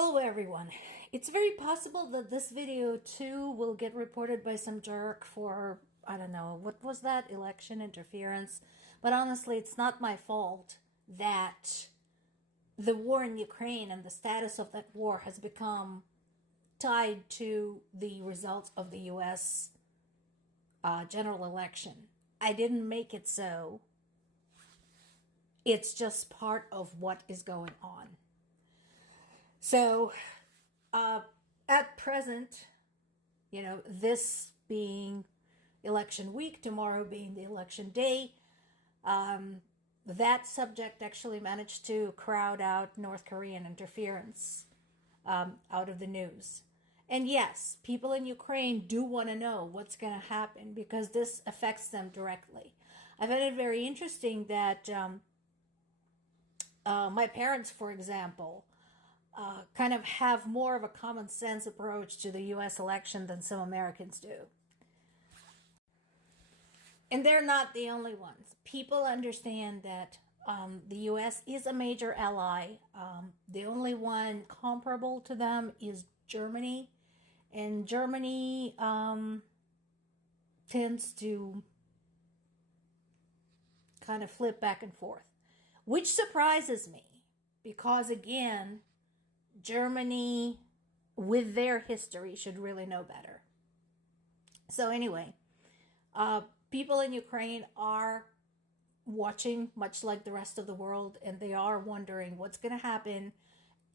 Hello everyone. It's very possible that this video too will get reported by some jerk for, I don't know, what was that? Election interference. But honestly, it's not my fault that the war in Ukraine and the status of that war has become tied to the results of the US general election. I didn't make it so. It's just part of what is going on. So, at present, this being election week, tomorrow being the election day, that subject actually managed to crowd out North Korean interference out of the news. And yes, people in Ukraine do want to know what's going to happen because this affects them directly. I find it very interesting that my parents, for example, kind of have more of a common sense approach to the US election than some Americans do. And they're not the only ones. People understand that the US is a major ally. The only one comparable to them is Germany. And Germany tends to kind of flip back and forth, which surprises me because, again, Germany, with their history, should really know better. So anyway, people in Ukraine are watching, much like the rest of the world, and they are wondering what's going to happen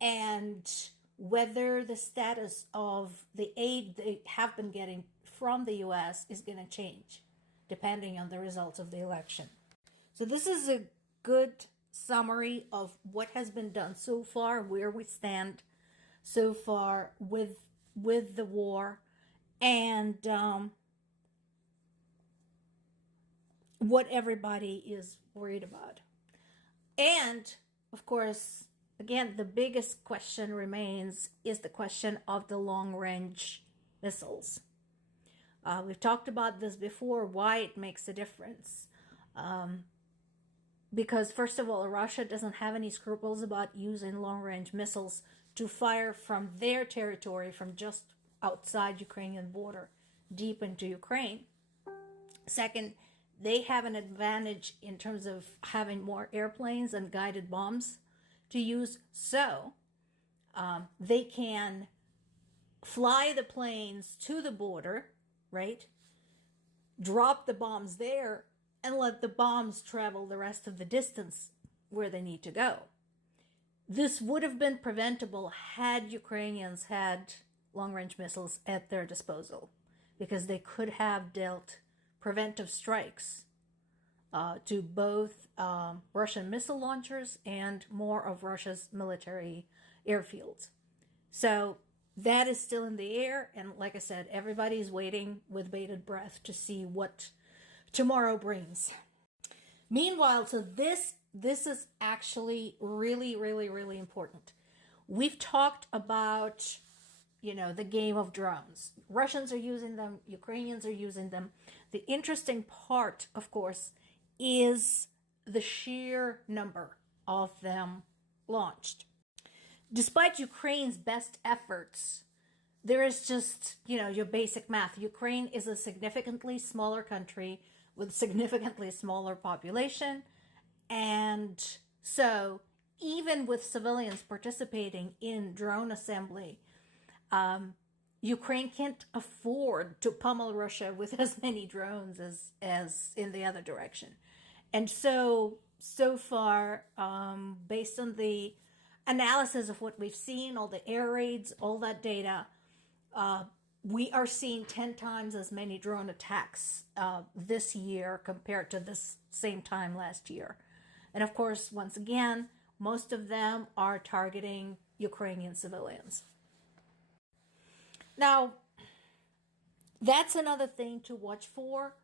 and whether the status of the aid they have been getting from the US is going to change, depending on the results of the election. So this is a good summary of what has been done so far, where we stand so far with the war, and what everybody is worried about. And of course, again, the biggest question remains is the question of the long-range missiles. We've talked about this before, why it makes a difference. Because, first of all, Russia doesn't have any scruples about using long-range missiles to fire from their territory, from just outside Ukrainian border, deep into Ukraine. Second, they have an advantage in terms of having more airplanes and guided bombs to use. So they can fly the planes to the border, right? Drop the bombs there, and let the bombs travel the rest of the distance where they need to go. This would have been preventable had Ukrainians had long-range missiles at their disposal, because they could have dealt preventive strikes to both Russian missile launchers and more of Russia's military airfields. So that is still in the air, and like I said, everybody's waiting with bated breath to see what tomorrow brings. Meanwhile, so this is actually really, really, really important. We've talked about, the game of drones. Russians are using them, Ukrainians are using them. The interesting part, of course, is the sheer number of them launched. Despite Ukraine's best efforts, there is just, your basic math. Ukraine is a significantly smaller country with significantly smaller population. And so even with civilians participating in drone assembly, Ukraine can't afford to pummel Russia with as many drones as in the other direction. And so far, based on the analysis of what we've seen, all the air raids, all that data, we are seeing 10 times as many drone attacks this year compared to this same time last year. And of course, once again, most of them are targeting Ukrainian civilians. Now, that's another thing to watch for.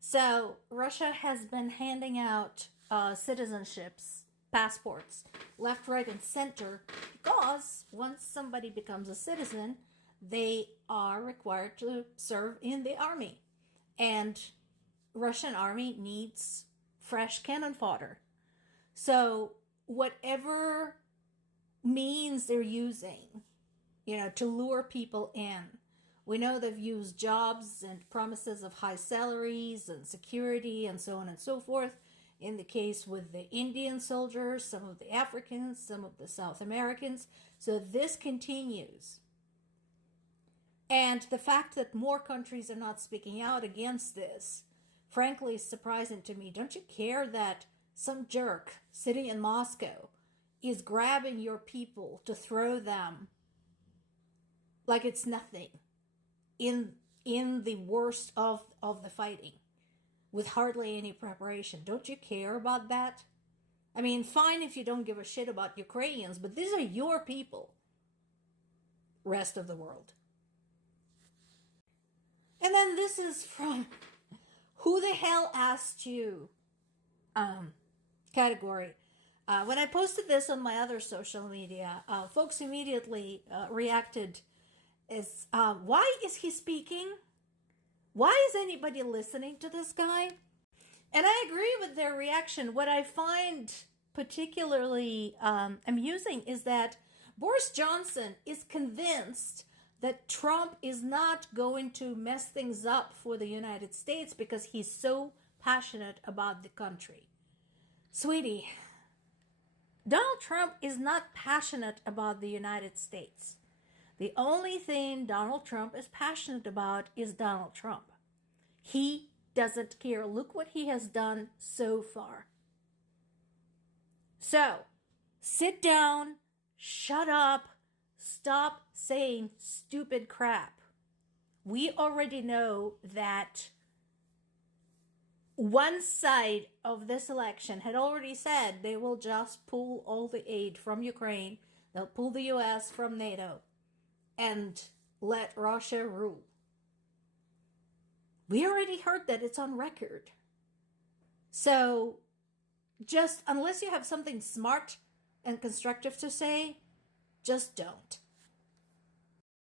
So Russia has been handing out citizenships, passports, left, right, and center, because once somebody becomes a citizen, they are required to serve in the army. And Russian army needs fresh cannon fodder. So whatever means they're using, to lure people in. We know they've used jobs and promises of high salaries and security and so on and so forth. In the case with the Indian soldiers, some of the Africans, some of the South Americans. So this continues. And the fact that more countries are not speaking out against this, frankly, is surprising to me. Don't you care that some jerk sitting in Moscow is grabbing your people to throw them like it's nothing in the worst of the fighting with hardly any preparation? Don't you care about that? I mean, fine if you don't give a shit about Ukrainians, but these are your people. Rest of the world. And then this is from Who the Hell Asked You category. When I posted this on my other social media, folks immediately reacted as, why is he speaking? Why is anybody listening to this guy? And I agree with their reaction. What I find particularly amusing is that Boris Johnson is convinced that Trump is not going to mess things up for the United States because he's so passionate about the country. Sweetie, Donald Trump is not passionate about the United States. The only thing Donald Trump is passionate about is Donald Trump. He doesn't care. Look what he has done so far. So, sit down, shut up, stop saying stupid crap. We already know that one side of this election had already said they will just pull all the aid from Ukraine. They'll pull the US from NATO and let Russia rule. We already heard that. It's on record. So, just unless you have something smart and constructive to say, just don't.